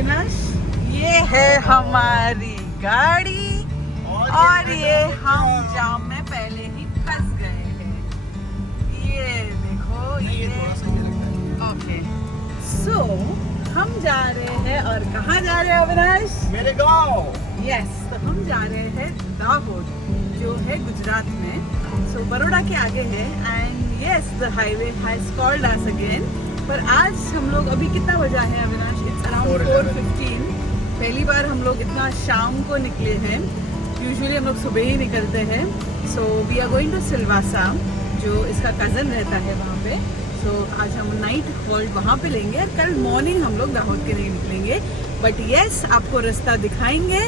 अविनाश, ये है हमारी गाड़ी और ये हम जाम में पहले ही फंस गए हैं। ये देखो, ये ओके। सो हम जा रहे हैं और कहाँ जा रहे हैं अविनाश? मेरे गांव। यस, तो हम जा रहे हैं दाहोद जो है गुजरात में। सो बड़ौदा के आगे है and yes the highway has called us again. पर आज हम लोग अभी कितना बजा है अविनाश? It's around 4:15। पहली बार हम लोग इतना शाम को निकले हैं। यूजुअली हम लोग सुबह ही निकलते हैं। So we are going to Silvassa, जो इसका कज़न रहता है वहाँ पे। सो आज हम नाइट हॉल्ट वहाँ पे लेंगे और कल मॉर्निंग हम लोग दाहोद के लिए निकलेंगे। बट यस, आपको रास्ता दिखाएंगे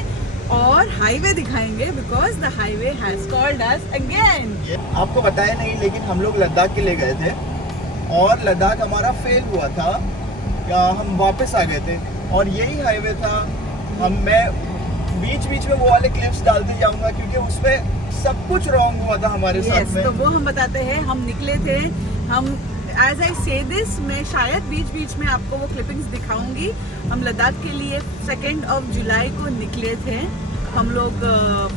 और हाईवे दिखाएंगे because the highway has called us again. आपको बताया नहीं, लेकिन हम लोग लद्दाख के लिए गए थे और लद्दाख हमारा फेल हुआ था या हम वापस आ गए थे और यही हाईवे था। मैं बीच बीच में वो वाले क्लिप्स डालते जाऊंगा क्योंकि उसमें सब कुछ रॉन्ग हुआ था हमारे साथ में। तो वो हम बताते हैं। हम निकले थे, हम एज आई से दिस, मैं शायद बीच बीच में आपको वो क्लिपिंग्स दिखाऊंगी। हम लद्दाख के लिए 2 जुलाई को निकले थे। हम लोग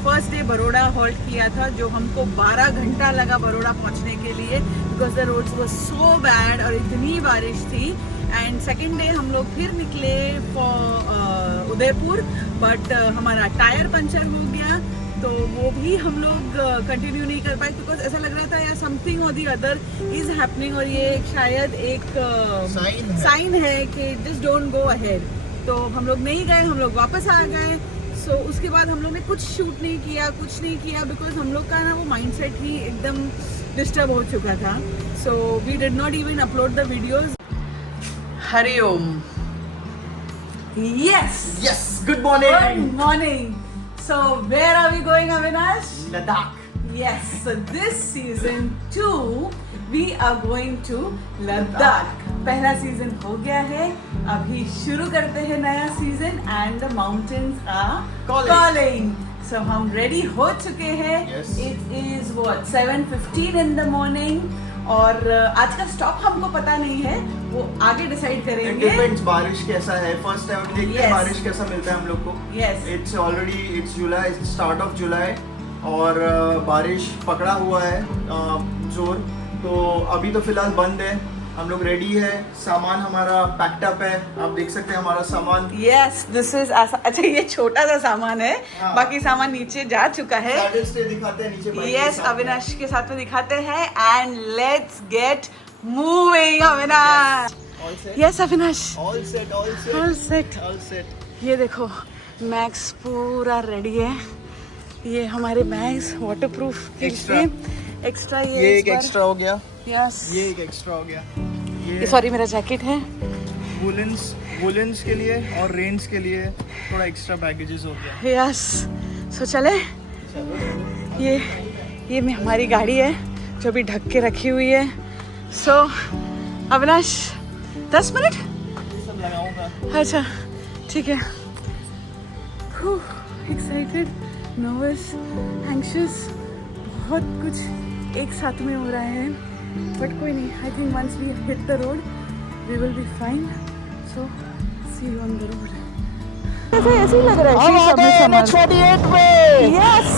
फर्स्ट डे बड़ौदा हॉल्ट किया था, जो हमको 12 घंटा लगा बड़ौदा पहुंचने के लिए because the roads were so bad और इतनी बारिश थी। एंड सेकेंड डे हम लोग फिर निकले फॉर उदयपुर, बट हमारा टायर पंचर हो गया तो वो भी हम लोग कंटिन्यू नहीं कर पाए बिकॉज ऐसा लग रहा था यार समथिंग और दी अदर इज हैपनिंग और ये शायद एक साइन है कि जस्ट डोंट गो अहेड। तो हम लोग नहीं गए, हम लोग वापस आ गए। सो उसके बाद हम लोग ने कुछ शूट नहीं किया, कुछ नहीं किया बिकॉज हम लोग का ना वो माइंडसेट ही एकदम डिस्टर्ब हो चुका था। So we did not even upload the videos. Hariom. Yes, good morning. Good morning. So where are we going, Avinash? Ladakh. Yes. So this season 2 we are going to Ladakh. पहला सीजन हो गया है, अभी शुरू करते हैं नया season and the mountains are calling. So हम रेडी हो चुके हैं। It is what 7:15 in the morning और आज का स्टॉप हमको पता नहीं है, वो आगे डिसाइड करेंगे। डिपेंड्स बारिश कैसा है। फर्स्ट टाइम देखते हैं बारिश कैसा मिलता है हम लोग को। Yes, it's July, start of July और बारिश पकड़ा हुआ है जोर। तो अभी तो फिलहाल बंद है। हम लोग रेडी है, सामान हमारा पैक्ड अप है, आप देख सकते हैं हमारा सामान। यस, दिस इज अच्छा, ये छोटा सा सामान है। हाँ। बाकी सामान नीचे जा चुका है। दिखाते हैं नीचे। यस, अविनाश के साथ में दिखाते हैं and let's get moving Avinash. Yes Avinash, all set. ये देखो मैक्स पूरा रेडी है। ये हमारे बैग्स वाटरप्रूफ एक्स्ट्रा ये एक एक्स्ट्रा हो गया। यस, ये एक एक्स्ट्रा हो गया। ये सॉरी मेरा जैकेट है। वुलन्स के लिए और रेन्स के लिए थोड़ा एक्स्ट्रा बैगेजेस हो गया। यस, सो चले। ये में हमारी गाड़ी है जो अभी ढक के रखी हुई है। सो अविनाश 10 मिनट सब लगाऊंगा। अच्छा ठीक है। एक्साइटेड, नर्वस, एंग्शियस, बहुत कुछ एक साथ में हो रहा है बट कोई नहीं। I think once we hit the road we will be fine. So see you on the road. ऐसे ही लग रहा है। हम आ गए ना 48 पे। यस,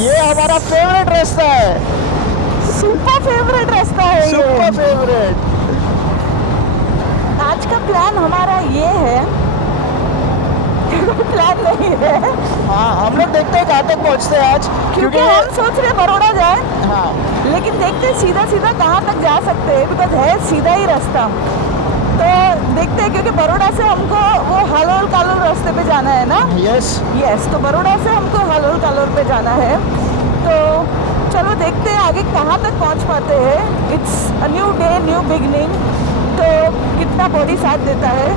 ये हमारा फेवरेट रास्ता है। सुपर फेवरेट रास्ता है ये। Super favourite. आज का प्लान हमारा ये है, प्लान नहीं है। हाँ, हम लोग देखते हैं कहाँ तक पहुँचते हैं आज, क्योंकि हम सोच रहे बड़ौदा जाए। हाँ, लेकिन देखते हैं सीधा सीधा कहाँ तक जा सकते हैं बिकॉज है सीधा ही रास्ता। तो देखते हैं क्योंकि बड़ौदा से हमको वो हालोल कालोल रास्ते पे जाना है ना। यस, तो बड़ौदा से हमको हालोल कालोल पे जाना है। तो चलो देखते हैं आगे कहाँ तक पहुँच पाते हैं। It's a new day, new beginning. तो कितना बॉडी साथ देता है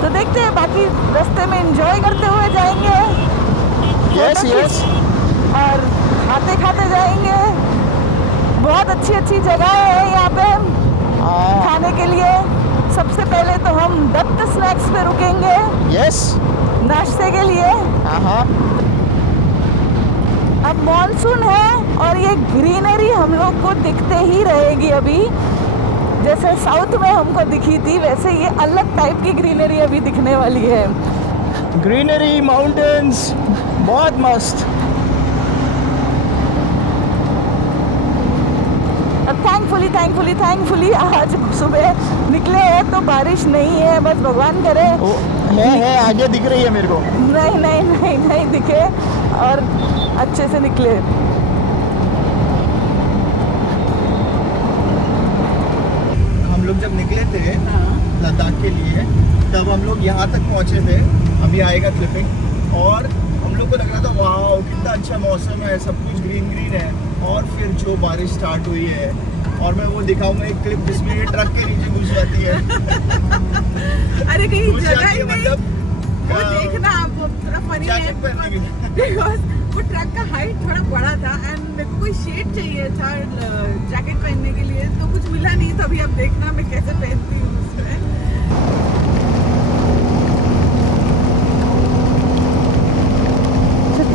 तो देखते हैं। बाकी रास्ते में एंजॉय करते हुए जाएंगे। यस। और खाते खाते जाएंगे। बहुत अच्छी अच्छी जगह है यहाँ पे खाने के लिए। सबसे पहले तो हम दत्त स्नैक्स पे रुकेंगे। यस, नाश्ते के लिए। अब मॉनसून है और ये ग्रीनरी हम लोग को दिखते ही रहेगी अभी। जैसे साउथ में हमको दिखी थी वैसे ये अलग टाइप की ग्रीनरी अभी दिखने वाली है। ग्रीनरी, माउंटेन्स, बहुत मस्त। और थैंकफुली आज सुबह निकले हैं तो बारिश नहीं है, बस भगवान करे है आगे दिख रही है मेरे को। नहीं दिखे और अच्छे से निकले। हम लोग जब निकले थे लद्दाख के लिए तब हम लोग यहाँ तक पहुँचे थे, अभी आएगा क्लिपिंग, और हम लोग को लग रहा था वाह कितना अच्छा मौसम है, सब कुछ ग्रीन है। और फिर जो बारिश स्टार्ट हुई है, और मैं वो दिखाऊंगा एक क्लिप जिसमें ये ट्रक के नीचे घुस जाती है। अरे कहीं घुस जगह जाती ही है, नहीं, मतलब वो देखना आप, वो थोड़ा फनी है बिकॉज वो ट्रक का हाइट थोड़ा बड़ा था एंड मेरे को कोई शेड चाहिए था जैकेट पहनने के लिए, तो कुछ मिला नहीं, तो अभी आप देखना मैं कैसे पहनती हूँ उसमें।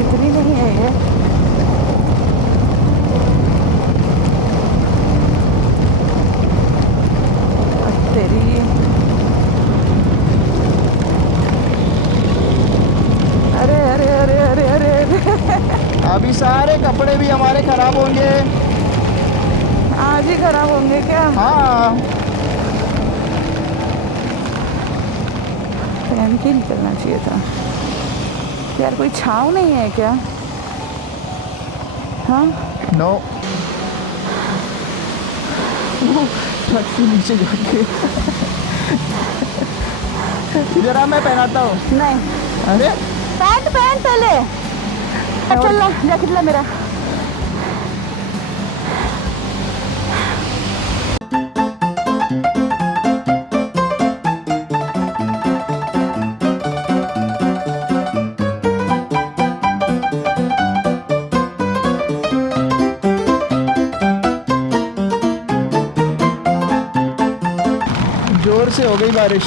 इतनी नहीं है ये, तेरी अरे अभी सारे कपड़े भी हमारे खराब होंगे। आज ही खराब होंगे क्या? हाँ, पहन के निकलना चाहिए था यार। कोई छाँव नहीं है क्या? हाँ नो, ट्रक से नीचे जाके जरा मैं पहनाता हूँ। नहीं, अरे पैंट पहन पहले। चल ला जैकेट ला मेरा। जोर से हो गई बारिश।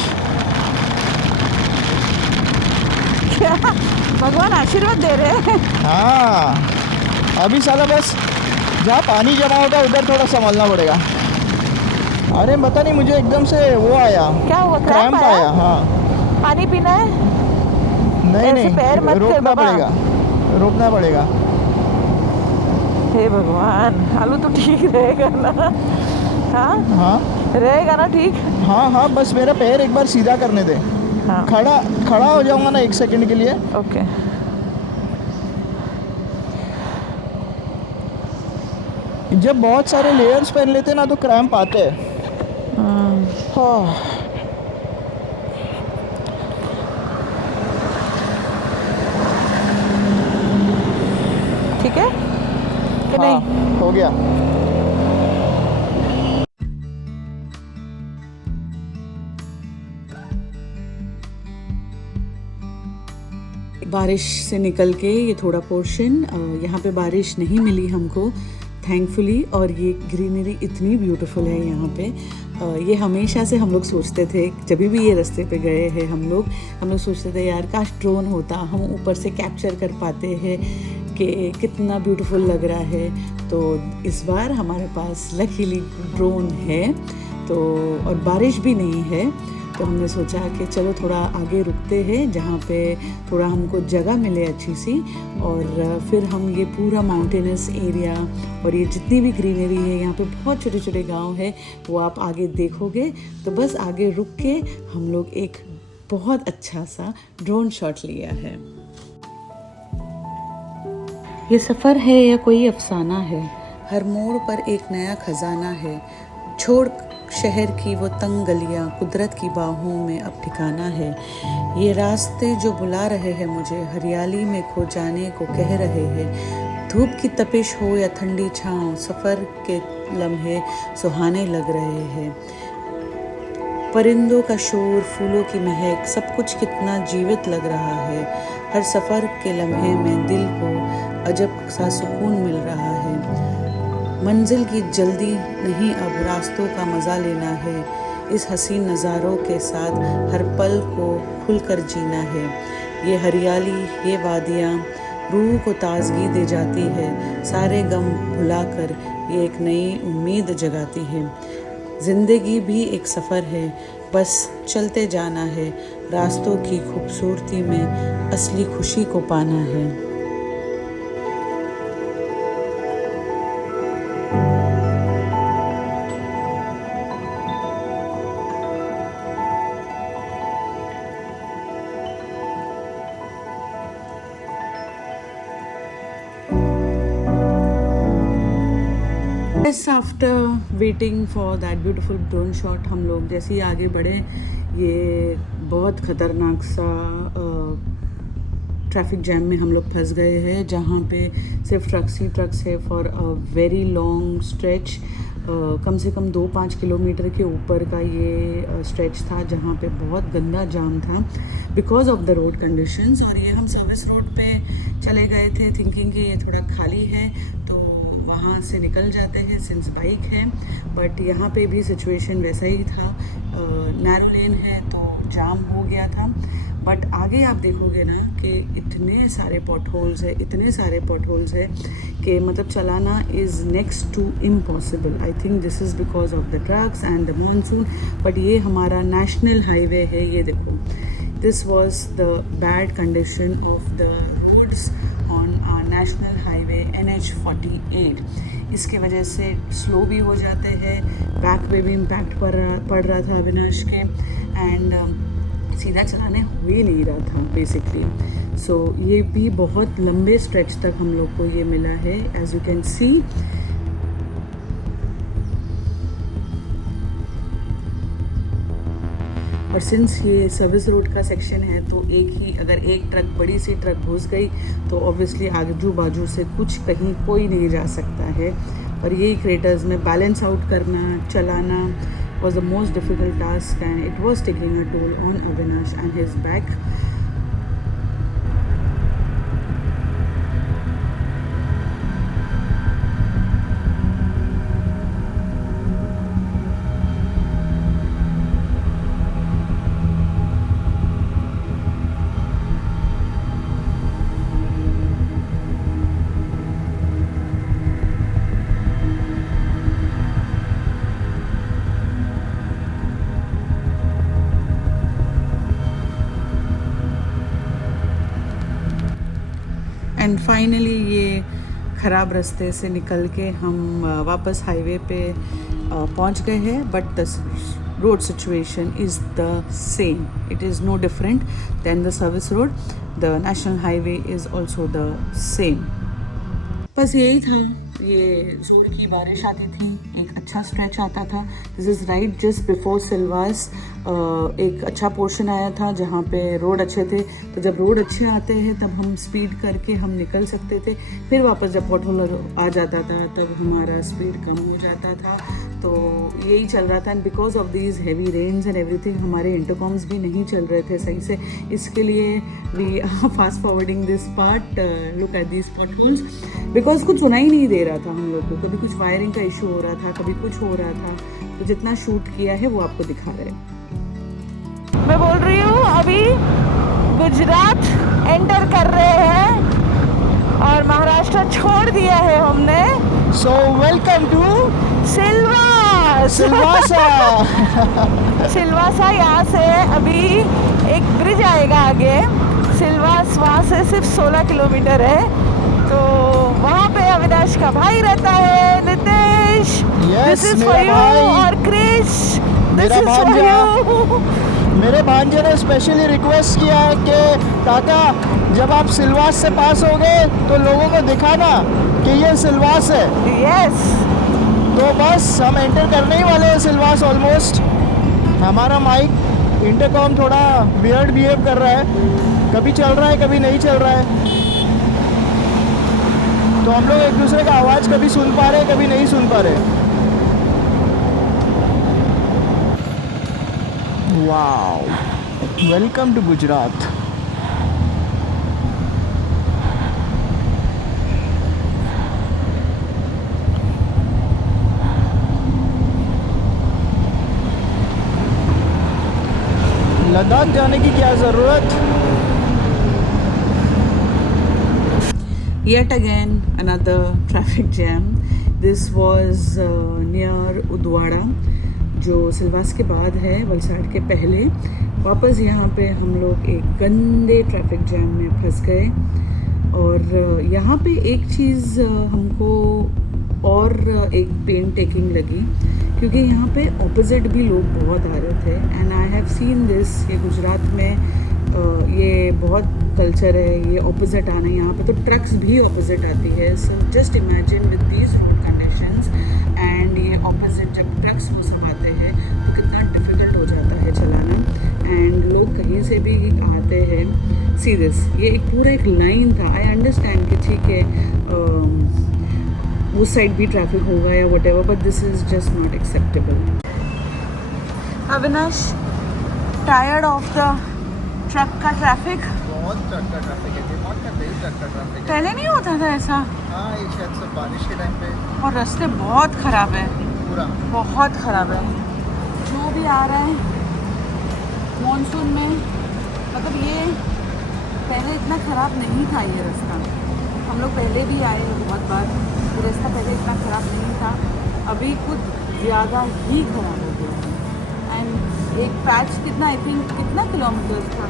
क्या भगवान आशीर्वाद दे रहे हैं? हाँ, अभी साला बस जहाँ पानी जमा होगा उधर थोड़ा संभालना पड़ेगा। अरे पता नहीं मुझे एकदम से वो आया, क्या हुआ? क्रैम्प आया। हाँ, पानी पीना है? नहीं ऐसे पैर मत कर रोकना बाबा। पड़ेगा, रोकना पड़ेगा। हे भगवान, आलू तो ठीक रहेगा ना? हाँ हाँ रहेगा ना ठीक? हाँ, बस मेरा पैर एक बार सीधा करने दे। हाँ खड़ा हो जाऊंगा ना 1 सेकंड के लिए। ओके। जब बहुत सारे लेयर्स पहन लेते ना तो क्रैम्प आते हैं। हाँ, ठीक है कि नहीं? हाँ, हो गया। बारिश से निकल के ये थोड़ा पोर्शन, यहाँ पे बारिश नहीं मिली हमको थैंकफुली, और ये ग्रीनरी इतनी ब्यूटीफुल है यहाँ पे। ये हमेशा से हम लोग सोचते थे, जब भी ये रास्ते पे गए हैं हम लोग सोचते थे यार काश ड्रोन होता, हम ऊपर से कैप्चर कर पाते हैं कि कितना ब्यूटीफुल लग रहा है। तो इस बार हमारे पास लकीली ड्रोन है, तो और बारिश भी नहीं है, तो हमने सोचा कि चलो थोड़ा आगे रुकते हैं जहाँ पे थोड़ा हमको जगह मिले अच्छी सी, और फिर हम ये पूरा माउंटेनस एरिया और ये जितनी भी ग्रीनरी है, यहाँ पे बहुत छोटे छोटे गांव है, वो आप आगे देखोगे। तो बस आगे रुक के हम लोग एक बहुत अच्छा सा ड्रोन शॉट लिया है। ये सफ़र है या कोई अफसाना है, हर मोड़ पर एक नया खजाना है। छोड़ शहर की वो तंग गलियां, कुदरत की बाहों में अब ठिकाना है। ये रास्ते जो बुला रहे हैं मुझे, हरियाली में खो जाने को कह रहे हैं। धूप की तपिश हो या ठंडी छाँव, सफ़र के लम्हे सुहाने लग रहे हैं। परिंदों का शोर, फूलों की महक, सब कुछ कितना जीवित लग रहा है। हर सफ़र के लम्हे में दिल को अजब सा सुकून मिल रहा है। मंजिल की जल्दी नहीं, अब रास्तों का मज़ा लेना है। इस हसीन नज़ारों के साथ हर पल को खुलकर जीना है। ये हरियाली, ये वादियाँ रूह को ताजगी दे जाती है। सारे गम भुलाकर ये एक नई उम्मीद जगाती है। ज़िंदगी भी एक सफ़र है, बस चलते जाना है, रास्तों की खूबसूरती में असली खुशी को पाना है। After waiting for that beautiful drone shot हम लोग जैसे ही आगे बढ़े, ये बहुत ख़तरनाक सा ट्रैफिक जैम में हम लोग फंस गए हैं, जहाँ पे सिर्फ ट्रक्स ही ट्रक्स है for a very long stretch. कम से कम 2-5 किलोमीटर के ऊपर का ये स्ट्रेच था, जहाँ पे बहुत गंदा जाम था because of the road conditions. और ये हम सर्विस रोड पे चले गए थे थिंकिंग कि ये थोड़ा खाली है तो वहाँ से निकल जाते हैं सिंस बाइक है, बट यहाँ पे भी सिचुएशन वैसा ही था। नैरो लेन है तो जाम हो गया था, बट आगे आप देखोगे ना कि इतने सारे पॉटहोल्स है, इतने सारे पॉटहोल्स है कि मतलब चलाना is next to impossible. I think this is because of the trucks and the monsoon, but ये हमारा नेशनल हाईवे है। ये देखो, this was the bad condition of the roads on national highway NH48। इसके वजह से स्लो भी हो जाते हैं, बैक पे भी इम्पैक्ट पड़ रहा था अविनाश के, एंड सीधा चलाने हो ही नहीं रहा था बेसिकली। सो ये भी बहुत लंबे स्ट्रेच तक हम लोग को ये मिला है, एज यू कैन सी। और सिंस ये सर्विस रोड का सेक्शन है तो अगर एक ट्रक, बड़ी सी ट्रक घुस गई तो ऑब्वियसली आजू बाजू से कुछ कहीं कोई नहीं जा सकता है। और यही क्रेटर्स में बैलेंस आउट करना, चलाना was the most difficult task, and it was taking a toll on Avinash and his back. And finally ये ख़राब रास्ते से निकल के हम वापस हाईवे पे पहुंच गए हैं, but the road situation is the same, it is no different than the service road. The national highway is also the same. बस यही था, ये जोर की बारिश आती थी, एक अच्छा स्ट्रेच आता था। This is right just before selvas. एक अच्छा पोर्शन आया था जहाँ पे रोड अच्छे थे, तो जब रोड अच्छे आते हैं तब हम स्पीड करके हम निकल सकते थे। फिर वापस जब पॉटहोल आ जाता था तब हमारा स्पीड कम हो जाता था। तो यही चल रहा था, and because of these heavy rains and everything हमारे इंटरकॉम्स भी नहीं चल रहे थे सही से, इसके लिए we are fast forwarding this part. Look at these potholes, because कुछ सुनाई नहीं दे रहा था हम लोग को, कभी कुछ वायरिंग का इशू हो रहा था, कभी कुछ हो रहा था। तो जितना शूट किया है वो आपको दिखा रहे हैं। मैं बोल रही हूँ अभी गुजरात एंटर कर रहे हैं और महाराष्ट्र छोड़ दिया है हमने। So welcome to Silvassa. Silvassa यहाँ से अभी एक ब्रिज आएगा आगे, सिलवास वहाँ से सिर्फ 16 किलोमीटर है। तो वहाँ पे अविनाश का भाई रहता है, Nitesh. This is for you. और Krish, this is for you. मेरे भांजे ने स्पेशली रिक्वेस्ट किया है कि काका जब आप सिलवास से पास हो गए तो लोगों को दिखाना कि ये सिलवास है। यस। तो बस हम एंटर करने ही वाले हैं सिलवास ऑलमोस्ट। हमारा माइक इंटरकॉम थोड़ा वियर्ड बिहेव कर रहा है, कभी चल रहा है कभी नहीं चल रहा है, तो हम लोग एक दूसरे का आवाज़ कभी सुन पा रहे कभी नहीं सुन पा रहे। Wow, welcome to Gujarat. Ladakh जाने की क्या ज़रूरत। Yet again another traffic jam. This was near Udwada. जो सिलवास के बाद है, वलसाड के पहले। वापस यहाँ पे हम लोग एक गंदे ट्रैफिक जैम में फंस गए। और यहाँ पे एक चीज़ हमको और एक पेन टेकिंग लगी, क्योंकि यहाँ पे ऑपोजिट भी लोग बहुत आ रहे थे। And I have seen this, ये गुजरात में ये बहुत कल्चर है, ये ऑपोजिट आना। यहाँ पे तो ट्रक्स भी ऑपोजिट आती है। So just imagine with these road conditions and ये ऑपोजिट जब ट्रक्स वो सब आते हैं तो कितना डिफ़िकल्ट हो जाता है चलाना। एंड लोग कहीं से भी आते हैं। सी दिस, ये एक पूरा एक लाइन था। आई अंडरस्टैंड कि ठीक है उस साइड भी ट्रैफिक होगा या what ever, but this is just not acceptable. Avinash, tired of the truck का ट्रैफिक? बहुत ट्रक का ट्रैफिक है, बहुत का तेज ट्रक का ट्रैफिक है। पहले नहीं होता था ऐसा? हाँ, ये शायद सब बारिश के टाइम पे। और रास्ते बहुत ख़राब है, पूरा बहुत ख़राब है। जो भी आ रहा है मॉनसून में, मतलब ये पहले इतना ख़राब नहीं था ये रास्ता। हम लोग पहले भी आए हैं बहुत बार, ये रास्ता पहले इतना ख़राब नहीं था, अभी कुछ ज़्यादा ही ख़राब हो गया है। एंड एक पैच कितना, आई थिंक कितना किलोमीटर था,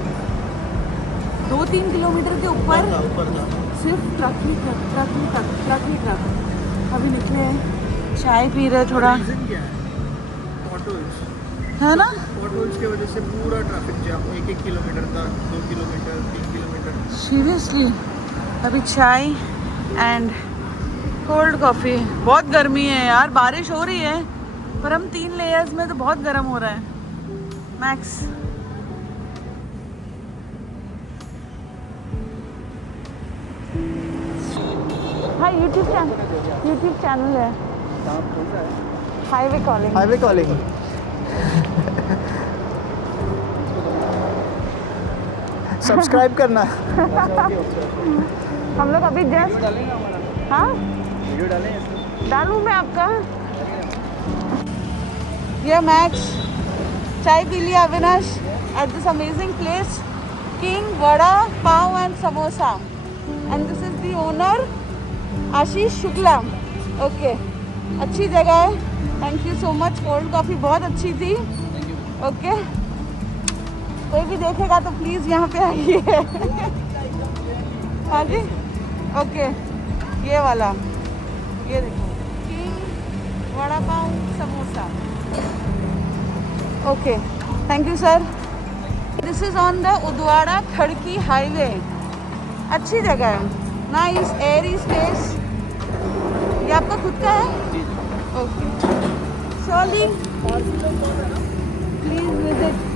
2-3 किलोमीटर के ऊपर सिर्फ ट्रक ही ट्रक। अभी निकले हैं, चाय पी रहे थोड़ा, रीजन क्या है? ऑटोज है ना? ऑटोज की वजह से पूरा ट्रैफिक जाम, 1-1 किलोमीटर का, 2 किलोमीटर, 3 किलोमीटर। सीरियसली। अभी चाय एंड कोल्ड कॉफ़ी। बहुत गर्मी है यार, बारिश हो रही है पर हम 3 लेयर्स में तो बहुत गर्म हो रहा है मैक्स। हाँ, यूट्यूब चैनल है, highway calling. Highway calling. Subscribe करना। हम लोग अभी जस्ट, हाँ वीडियो डालें? डालूँ मैं आपका? ये मैक्स चाय पी लिया Avinash at this amazing place, king vada pav and samosa, and this is the owner Ashish Shukla. Okay, अच्छी जगह है, thank you so much. Cold coffee बहुत अच्छी थी। ओके, कोई भी देखेगा तो प्लीज़ यहाँ पे आइए। हाँ जी, ओके, ये वाला, ये देखो, king vada pav samosa. Okay, thank you sir. This is on the Udvada Khadki highway. अच्छी जगह है, नाइस एयरी स्पेस। ये आपका खुद का है? Okay, surely please visit.